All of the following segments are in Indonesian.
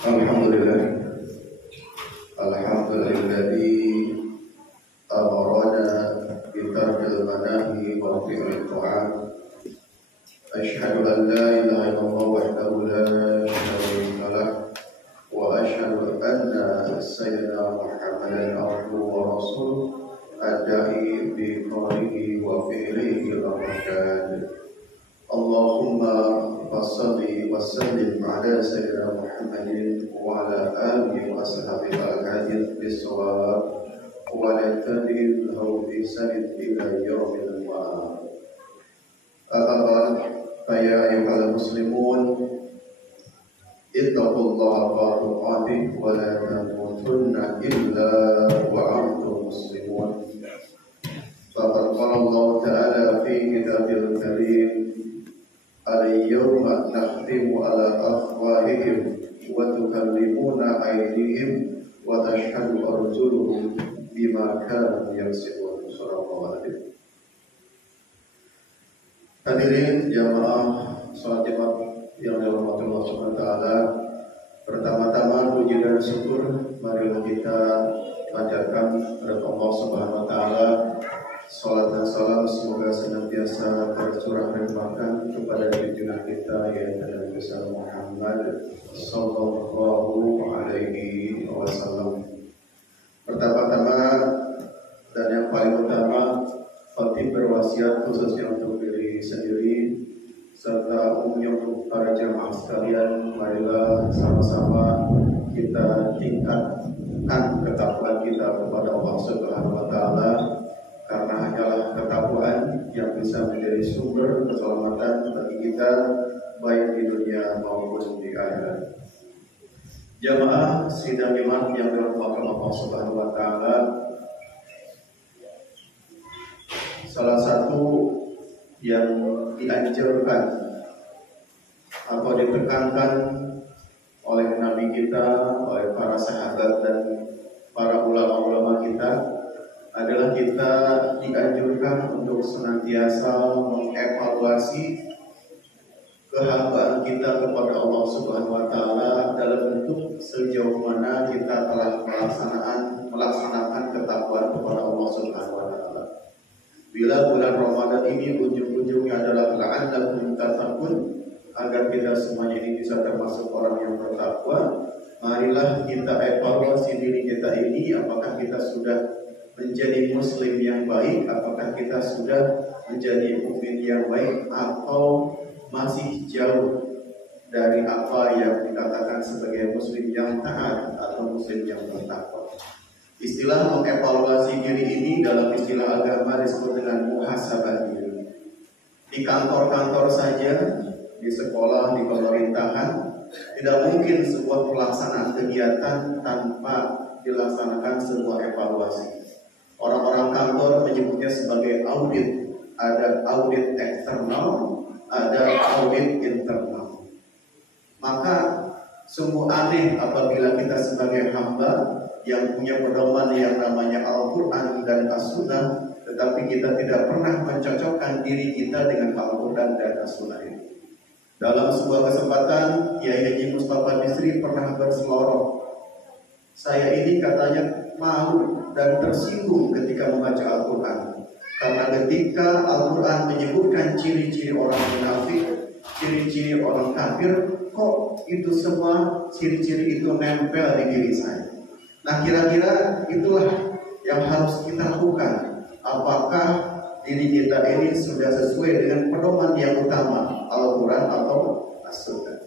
Alhamdulillah, alhamdulilladzi amarana bitarkil manahi wa fi'lil ta'at. Asyhadu an la ilaha illallah wahdahu la syarika lah wa asyhadu anna sayyidina Muhammadan abduhu wa rasuluh ad-da'i bi qawlihi wa fi'lihi al-arsyad. Allahumma fassalli wa sallim ala sayyidina Muhammadin wa ala alihi wa ashabihi al-hadith bis-shawab wa la tadilhu bi sanid ila yaumil ma'ad. Abad ya ayyuhal muslimun ittaqullaha haqqa tuqatih wa la tamutunna illa wa antum muslimun. Faqad qala Allah ta'ala fi kitabil karim al-yawma nakhtimu ala afwahihim wa tukallimuna aydihim wa tashhadu arjuluhum bima kanu yaksibun. Surah Al-Hadid. Hadirin jamaah salat Jumat yang dirahmati Allah Subhanahu wa taala, pertama-tama puji dan syukur marilah kita panjatkan kepada Allah Subhanahu wa taala. Salat dan salam semoga senantiasa tercurah dan limpahkan kepada junjungan kita yaitu Nabi besar Muhammad sallallahu alaihi wasallam. Pertama-tama dan yang paling utama, khatib berwasiat khususnya untuk diri sendiri serta umumnya untuk para jamaah sekalian, marilah sama-sama kita tingkatkan ketakwaan kita kepada Allah Subhanahu wa taala, karena hanyalah ketakwaan yang bisa menjadi sumber keselamatan bagi kita baik di dunia maupun di akhirat. Jamaah sidang Jumat yang dirahmati Allah Subhanahu wa taala, salah satu yang dianjurkan atau ditekankan oleh Nabi kita, oleh para sahabat dan para ulama-ulama kita adalah kita dianjurkan untuk senantiasa mengevaluasi kehambaan kita kepada Allah Subhanahu wa taala dalam bentuk sejauh mana kita telah melaksanakan ketakwaan kepada Allah Subhanahu wa taala. Bila bulan Ramadan ini ujung-ujungnya adalah la'allakum tattaqun, agar kita semuanya ini bisa termasuk orang yang bertakwa, marilah kita evaluasi diri kita ini, apakah kita sudah menjadi muslim yang baik, apakah kita sudah menjadi mukmin yang baik, atau masih jauh dari apa yang dikatakan sebagai muslim yang taat atau muslim yang bertakwa. Istilah mengevaluasi diri ini dalam istilah agama disebut dengan muhasabah diri. Di kantor-kantor saja, di sekolah, di pemerintahan, tidak mungkin sebuah pelaksanaan kegiatan tanpa dilaksanakan sebuah evaluasi. Orang-orang kantor menyebutnya sebagai audit. Ada audit eksternal, ada audit internal. Maka sungguh aneh apabila kita sebagai hamba yang punya pedoman yang namanya Al-Quran dan As-Sunnah, tetapi kita tidak pernah mencocokkan diri kita dengan Al-Quran dan As-Sunnah ini. Dalam sebuah kesempatan, Kiai Haji Mustafa Bisri pernah berseloroh, saya ini katanya malu dan tersinggung ketika membaca Al-Quran, karena ketika Al-Quran menyebutkan ciri-ciri orang munafik, ciri-ciri orang kafir, kok itu semua ciri-ciri itu nempel di diri saya. Nah, kira-kira itulah yang harus kita lakukan. Apakah diri kita ini sudah sesuai dengan pedoman yang utama, Al-Quran atau As-Sunnah?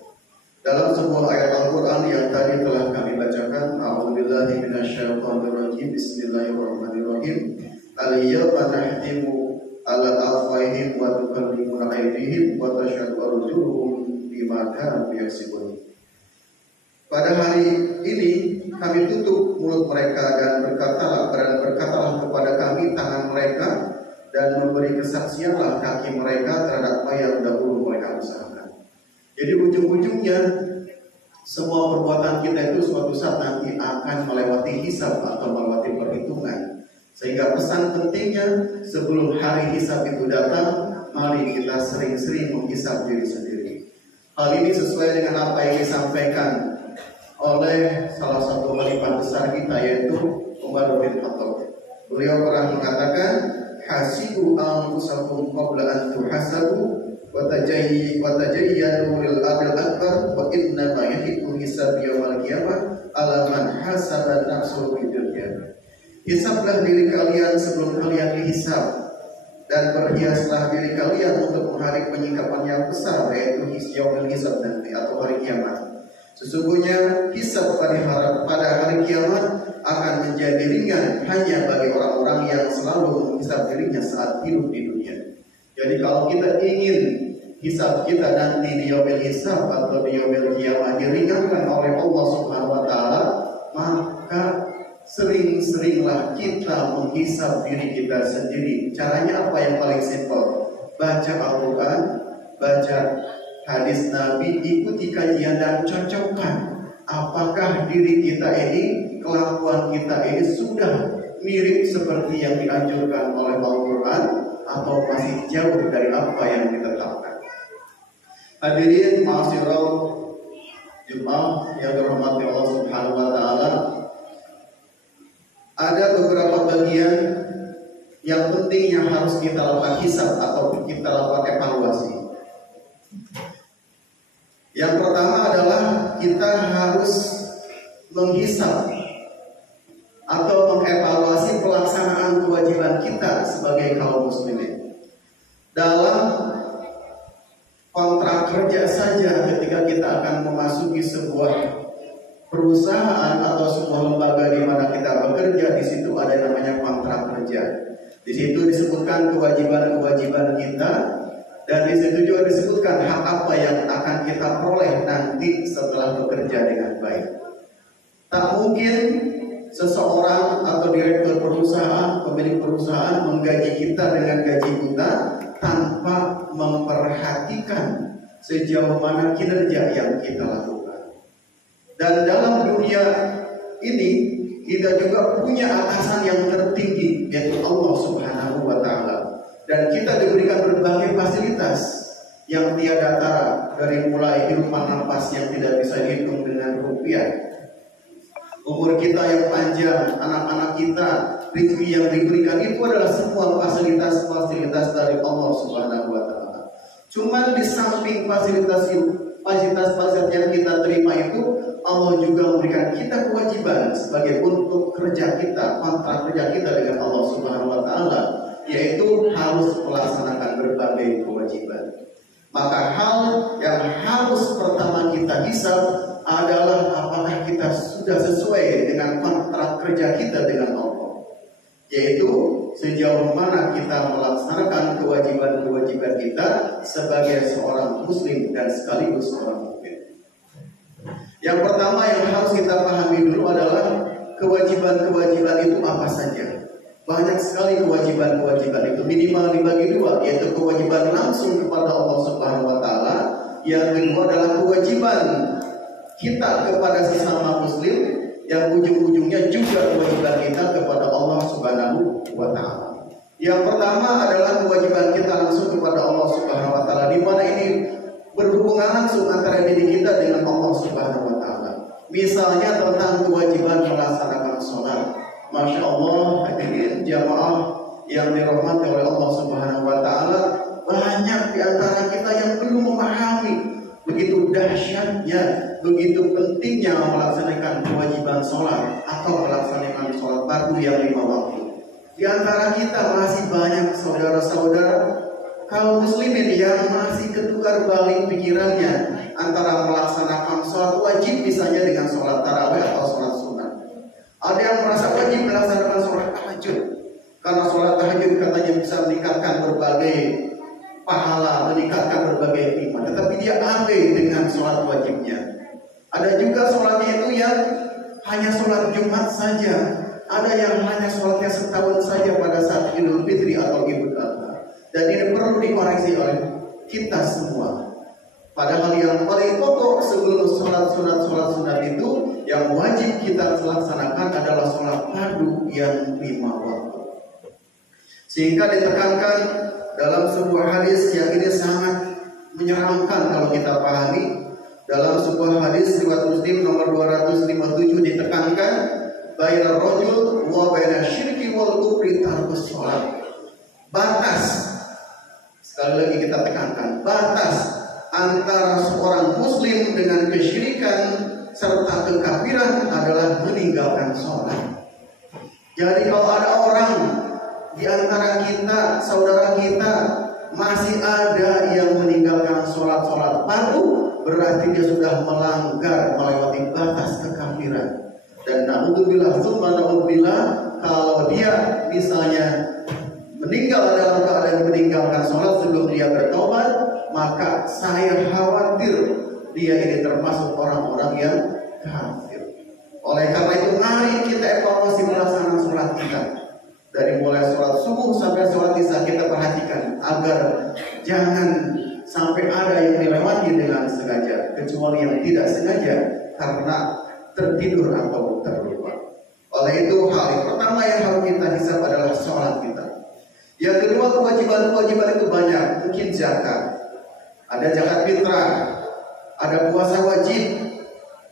Dalam sebuah ayat Al-Quran yang tadi telah kami bacakan, a'udzubillahi minasyaitonirrajim, bismillahirrahmanirrahim, al-yawma nakhtimu ala afwahihim wa tukallimuna aydihim wa tashhadu arjuluhum bima kanu yaksibun. Pada hari ini kami tutup mulut mereka dan berkatalah kepada kami tangan mereka, dan memberi kesaksianlah kaki mereka terhadap apa yang dahulu mereka usahakan. Jadi ujung-ujungnya semua perbuatan kita itu suatu saat nanti akan melewati hisab atau melewati perhitungan. Sehingga pesan pentingnya sebelum hari hisab itu datang, mari kita sering-sering menghisab diri sendiri. Hal ini sesuai dengan apa yang disampaikan oleh salah satu khalifah besar kita, yaitu Umar bin Khattab. Beliau pernah mengatakan, hasibu anfusakum qabla an tuhasabu wa tajayyanu lil adil akbar wa inna ma yahiqu hisab yawmal qiyamah ala man hasaba nafsuhu fid dunya. Hisablah diri kalian sebelum kalian dihisab, dan berhiaslah diri kalian untuk hari penyikapan yang besar, yaitu yaumul hisab nanti atau hari kiamat. Sesungguhnya hisab pada hari kiamat akan menjadi ringan hanya bagi orang-orang yang selalu menghisab dirinya saat hidup di dunia. Jadi kalau kita ingin hisab kita nanti di yaumul hisab atau di yaumul kiamat diringankan oleh Allah Subhanahu wa taala, maka sering-seringlah kita menghisab diri kita sendiri. Caranya apa yang paling simpel? Baca Al-Quran, baca hadis Nabi, ikuti kajian dan cocokkan apakah diri kita ini, kelakuan kita ini sudah mirip seperti yang dianjurkan oleh Al-Quran atau masih jauh dari apa yang ditetapkan. Hadirin ma'asyiral jemaah yang dirahmati Allah Subhanahu wa taala, ada beberapa bagian yang penting yang harus kita lakukan hisab atau kita lakukan evaluasi. Yang pertama adalah kita harus menghisab atau mengevaluasi pelaksanaan kewajiban kita sebagai kaum muslimin. Dalam kontrak kerja saja, ketika kita akan memasuki sebuah perusahaan atau sebuah lembaga di mana kita bekerja, di situ ada namanya kontrak kerja. Di situ disebutkan kewajiban-kewajiban kita, dan di situ juga disebutkan hak apa yang akan kita peroleh nanti setelah bekerja dengan baik. Tak mungkin seseorang atau direktur perusahaan, pemilik perusahaan menggaji kita dengan gaji buta tanpa memperhatikan sejauh mana kinerja yang kita lakukan. Dan dalam dunia ini kita juga punya atasan yang tertinggi, yaitu Allah Subhanahu wa taala. Dan kita diberikan berbagai fasilitas yang tiada tara, dari mulai hirupan nafas yang tidak bisa dihitung dengan rupiah, umur kita yang panjang, anak-anak kita, rezeki yang diberikan, itu adalah semua fasilitas-fasilitas dari Allah Subhanahu wa taala. Cuman di samping fasilitas yang kita terima itu, Allah juga memberikan kita kewajiban sebagai untuk kerja kita, kontrak kerja kita dengan Allah Subhanahu wa taala, yaitu harus melaksanakan berbagai kewajiban. Maka hal yang harus pertama kita hisab adalah apakah kita sudah sesuai dengan kontrak kerja kita dengan Allah, yaitu sejauh mana kita melaksanakan kewajiban-kewajiban kita sebagai seorang muslim dan sekaligus seorang mukmin. Yang pertama yang harus kita pahami dulu adalah kewajiban-kewajiban itu apa saja. Banyak sekali kewajiban-kewajiban itu, minimal dibagi dua, yaitu kewajiban langsung kepada Allah Subhanahu wa taala, yang kedua adalah kewajiban kita kepada sesama muslim, yang ujung-ujungnya juga kewajiban kita kepada Allah Subhanahu wa taala. Yang pertama adalah kewajiban kita langsung kepada Allah Subhanahu wa taala, di mana ini berhubungan langsung antara diri kita dengan Allah Subhanahu wa taala. Misalnya tentang kewajiban melaksanakan sholat. Masya Allah, hadirin jamaah yang dirahmati oleh Allah Subhanahu wa taala, banyak di antara kita yang belum memahami begitu dahsyatnya, begitu pentingnya melaksanakan kewajiban sholat atau melaksanakan sholat fardu yang 5 waktu. Di antara kita masih banyak saudara-saudara kaum muslimin yang masih ketukar balik pikirannya antara melaksanakan sholat wajib misalnya dengan sholat tarawih atau sholat sunat. Ada yang merasa wajib melaksanakan sholat tahajud karena sholat tahajud katanya bisa meningkatkan berbagai pahala, meningkatkan berbagai iman, tetapi dia abai dengan sholat wajibnya. Ada juga sholatnya itu yang hanya sholat Jumat saja, ada yang hanya sholatnya setahun saja pada saat Idul Fitri atau Idul Adha. Dan ini perlu dikoreksi oleh kita semua. Padahal yang paling pokok sebelum sholat sunat itu yang wajib kita laksanakan adalah sholat fardu yang 5 waktu. Sehingga ditekankan dalam sebuah hadis yang ini sangat menyeramkan kalau kita pahami. Dalam sebuah hadis riwayat Muslim nomor 257 ditekankan, bainar rajul wa bainar syirki wal kufri tarkus shalah. Batas, sekali lagi kita tekankan, batas antara seorang muslim dengan kesyirikan serta kekafiran adalah meninggalkan sholat. Jadi kalau ada orang di antara kita, saudara kita, masih ada yang meninggalkan sholat baru, berarti dia sudah melanggar, melewati batas kekafiran. Dan na'udzubillah tsumma na'udzubillah, kalau dia misalnya meninggal dalam keadaan meninggalkan sholat sebelum dia bertobat, maka saya khawatir dia ini termasuk orang-orang yang kafir. Oleh karena itu mari kita evaluasi pelaksanaan sholat kita. Dari mulai sholat subuh sampai sholat isya kita perhatikan agar jangan sampai ada yang dilewati dengan sengaja, kecuali yang tidak sengaja karena tertidur atau terlupa. Oleh itu hal yang pertama yang harus kita hisab adalah sholat kita. Yang kedua, kewajiban-kewajiban itu banyak. Mungkin zakat, ada zakat fitrah, ada puasa wajib,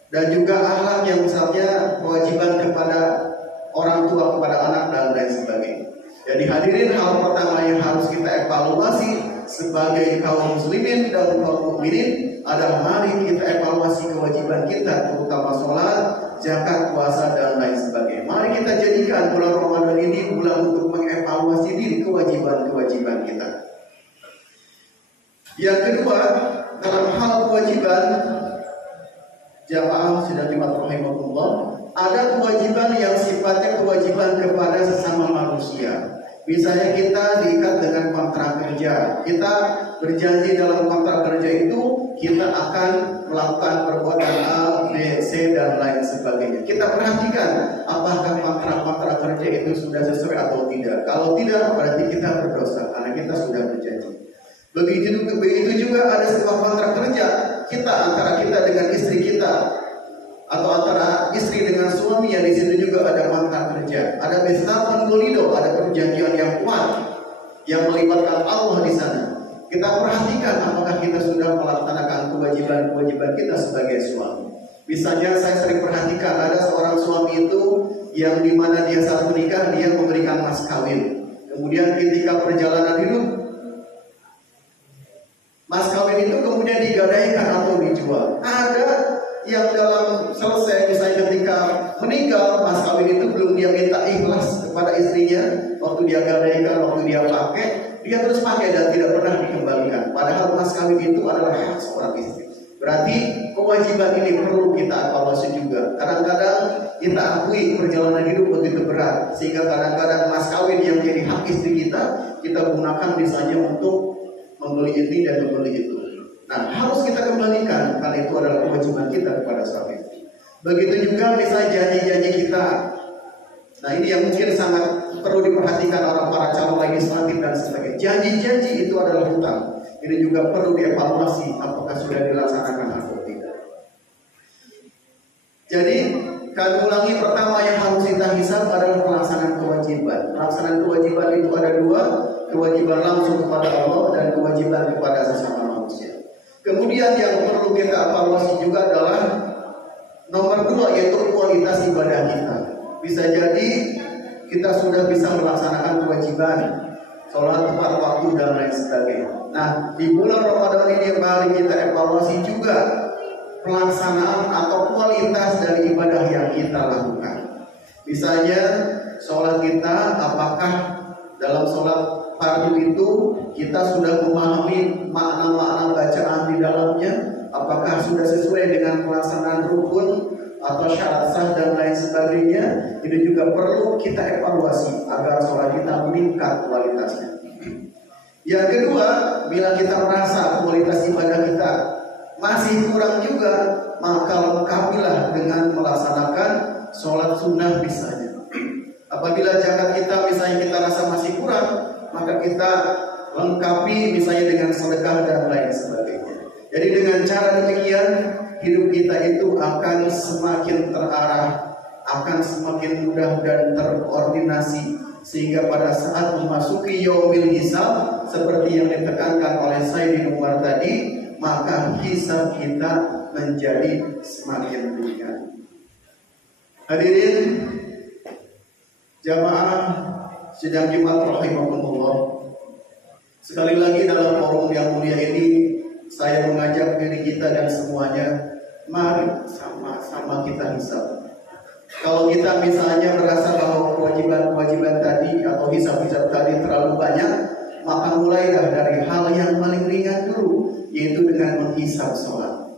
dan juga akhlak yang misalnya kewajiban kepada orang tua, kepada anak, dan lain sebagainya. Jadi hadirin, hal pertama yang harus kita evaluasi sebagai kaum muslimin dan kaum mukminin adalah mari kita evaluasi kewajiban kita, terutama sholat, zakat, puasa, dan lain sebagainya. Mari kita jadikan bulan Ramadan ini bulan untuk mengevaluasi diri kewajiban-kewajiban kita. Yang kedua, dalam hal kewajiban jamaah sidang Jumat rahimahullah, ada kewajiban yang sifatnya kewajiban kepada sesama manusia. Misalnya kita diikat dengan kontrak kerja, kita berjanji dalam kontrak kerja itu kita akan melakukan perbuatan A, B, C, dan lain sebagainya. Kita perhatikan apakah kontrak kerja itu sudah sesuai atau tidak. Kalau tidak, berarti kita berdosa karena kita sudah berjanji. Begitu juga ada sebuah kontrak kerja kita antara kita dengan istri kita, atau antara istri dengan suami, yang di situ juga ada kontrak kerja, ada mitsaqun ghalidh, ada perjanjian yang kuat yang melibatkan Allah di sana. Kita perhatikan apakah kita sudah melaksanakan kewajiban-kewajiban kita sebagai suami. Misalnya saya sering perhatikan ada seorang suami itu yang dimana dia saat menikah dia memberikan mas kawin. Kemudian ketika perjalanan hidup, mas kawin itu kemudian digadaikan atau dijual. Ada yang dalam selesai misalnya ketika meninggal, mas kawin itu belum dia minta ikhlas kepada istrinya, waktu dia gadaikan, waktu dia pakai, dia terus pakai dan tidak pernah dikembalikan. Padahal mas kawin itu adalah hak seorang istri. Berarti kewajiban ini perlu kita evaluasi juga. Kadang-kadang kita akui perjalanan hidup begitu berat, sehingga kadang-kadang mas kawin yang jadi hak istri kita gunakan misalnya untuk membeli ini dan membeli itu. Nah, harus kita kembalikan karena itu adalah kewajiban kita kepada suami. Begitu juga misalnya janji-janji kita. Nah, ini yang mungkin sangat perlu diperhatikan orang para calon legislatif dan sebagainya. Janji-janji itu adalah hutang. Ini juga perlu dievaluasi apakah sudah dilaksanakan atau tidak. Jadi, kami ulangi, pertama yang harus kita hisab adalah pelaksanaan kewajiban. Pelaksanaan kewajiban itu ada dua, kewajiban langsung kepada Allah dan kewajiban kepada sesama manusia. Kemudian yang perlu kita evaluasi juga adalah nomor dua, yaitu kualitas ibadah kita. Bisa jadi kita sudah bisa melaksanakan kewajiban sholat tepat waktu dan lain sebagainya. Nah, di bulan Ramadan ini mari kita evaluasi juga pelaksanaan atau kualitas dari ibadah yang kita lakukan. Misalnya sholat kita, apakah dalam sholat fardu itu kita sudah memahami makna-makna bacaan di dalamnya, apakah sudah sesuai dengan pelaksanaan rukun atau syarat sah dan lain sebagainya. Ini juga perlu kita evaluasi agar sholat kita meningkat kualitasnya. Yang kedua, bila kita merasa kualitas ibadah kita masih kurang juga, maka lengkapilah dengan melaksanakan sholat sunnah misalnya. Apabila zakat kita misalnya kita rasa masih kurang, maka kita lengkapi misalnya dengan sedekah dan lain sebagainya. Jadi dengan cara demikian hidup kita itu akan semakin terarah, akan semakin mudah dan terkoordinasi, sehingga pada saat memasuki yaumil hisab seperti yang ditekankan oleh Sayyidina Umar tadi, maka hisab kita menjadi semakin ringan. Hadirin jamaah sidang Jumat rahimakumullah. Sekali lagi dalam forum yang mulia ini saya mengajak diri kita dan semuanya, mari sama-sama kita hisab. Kalau kita misalnya merasa bahwa kewajiban-kewajiban tadi atau hisab-hisab tadi terlalu banyak, maka mulailah dari hal yang paling ringan dulu, yaitu dengan menghisab sholat.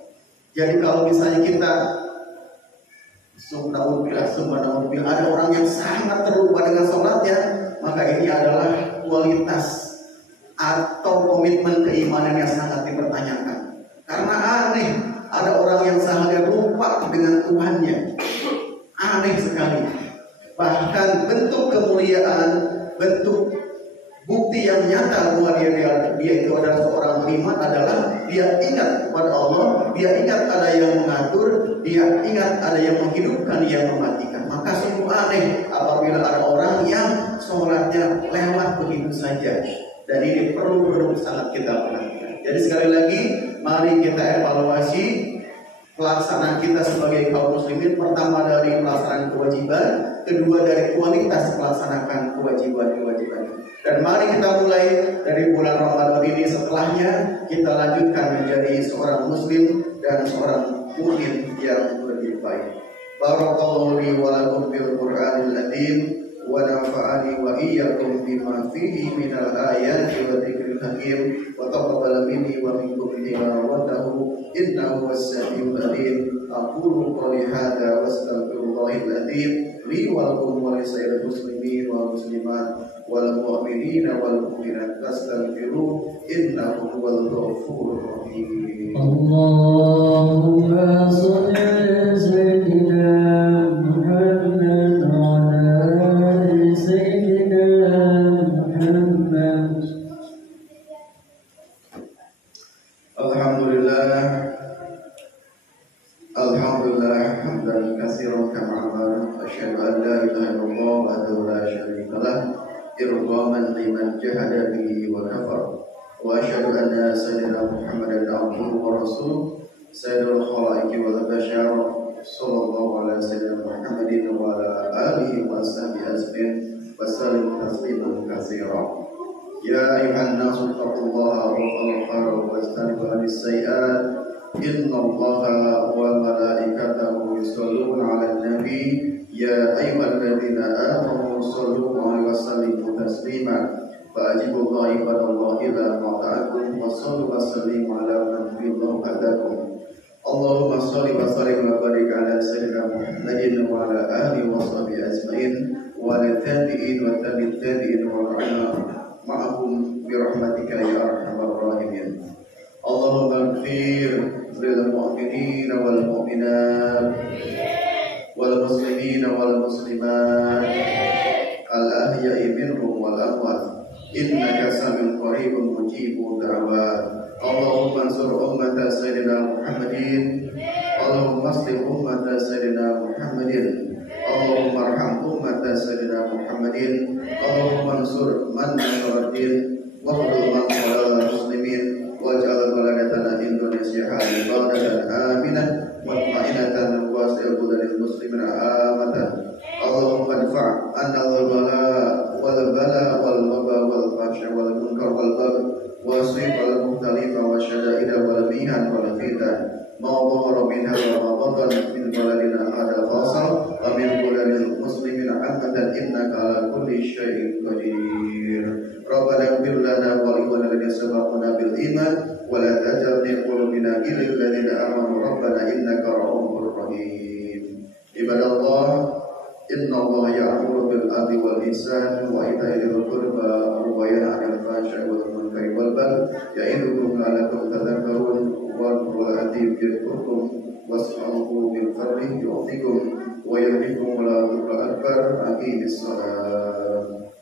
Jadi kalau misalnya kita subhanallah, ada orang yang sangat terlupa dengan sholatnya, maka ini adalah kualitas atau komitmen keimanan yang sangat dipertanyakan. Karena aneh, ada orang yang sehari lupa dengan Tuhannya. Aneh sekali. Bahkan bentuk kemuliaan, bentuk bukti yang nyata bahwa dia itu adalah seorang beriman adalah dia ingat kepada Allah, dia ingat ada yang mengatur, dia ingat ada yang menghidupkan, yang mematikan. Maka sungguh aneh apabila ada orang yang sholatnya lewat begitu saja. Dan ini perlu sangat kita perhatikan. Jadi sekali lagi, mari kita evaluasi pelaksanaan kita sebagai kaum muslimin. Pertama dari pelaksanaan kewajiban, kedua dari kualitas melaksanakan kewajiban-kewajiban. Dan mari kita mulai dari bulan Ramadan ini, setelahnya kita lanjutkan menjadi seorang muslim dan seorang mukmin yang lebih baik. Barakallahu li wa lakum bil Qur'anil azim wa nafa'ani wa iyyakum bima fihi minal ayati wa dzikril hakim wa taqabbal minni wa minkum tilawatahu innahu was-sami'ul 'alim. Aqulu qawli hadza wa astaghfirullahal azim li wa lakum wa lisa'iril muslimin wal muslimat wal mu'minina wal mu'minat fastaghfiruhu innahu huwal ghafurur rahim. Allahumma shalli ala sayyidina Muhammad wa ala ali sayyidina Muhammad. Alhamdulillah hamdan katsiran kama amara. Asyhadu an la ilaha illallah wahdahu la syarika lah irghaman liman jahada bihi wa kafar. Wa asyhadu anna sayyidina Muhammadan abduhu wa rasuluh sayyidul khalaiqi wal bashar sallallahu ala sayyidina Muhammadin wa ala alihi wa sahbihi ajmain wa sallim tasliman katsiran. Ya ayuhan nasu taqullaha wa qul wastanibu as-sayyi'at. Inna Allaha wa malaikatahu yusholluna 'alan nabi ya ayyuhalladzina amanu shollu 'alaihi wa sallimu taslima. Fajibullahi ibadallahi ila ma'akum wa sallu wa sallimu 'ala man billahu hadakum. Allahumma sholli wa sallim wa barik 'ala sayyidina Muhammadin wa 'ala alihi wa sahbihi ajmain wa 'ala tabi'in wa tabi'in wa 'ala ma'ahum bi rahmatika ya arhamar rahimin. Allahumma ighfir lil mu'minina wal mu'minat wal muslimina wal muslimat al ahya'i minhum wal amwat innaka sami'un qaribun mujibud da'wat. Allahumma ansur ummata sayyidina Muhammadin, Allahumma aslih ummata sayyidina Muhammadin, Allahumma arham ummata sayyidina Muhammadin, Allahumma ansur man nasaraddin wa khudul man khalal muslimin waj'al baladana Indonesia balatan aminah mutmainatan wasi'al budalil muslimina amatan. Allahumma adfa' anna al-bala wal bala wal waba wal fahsya wal munkar wal bagh wasrif al mukhtalifa wa syada'ida wal mihan wal fitan ma dhahara minha wa ma batan min baladina hada khasal wa min baladil muslimina ammatan innaka ala kulli syai'in qadir. Rabbana ighfir lana wa li walidayna sabaqana bil iman wa la taj'al fi qulubina ghillan lil ladzina amanu rabbana innaka ra'ufur rahim. Ibadallah, inna Allah ya'muru bil 'adli wal ihsan wa ita'i dzil qurba wa yanha 'anil fahsya'i wal munkari wal baghi ya'idukum la'allakum tadhakkarun wa qur'atin yadhkurkum was'aluhu bil fadli yu'tikum wa yahdikum wa la akbar. Aqimis salam.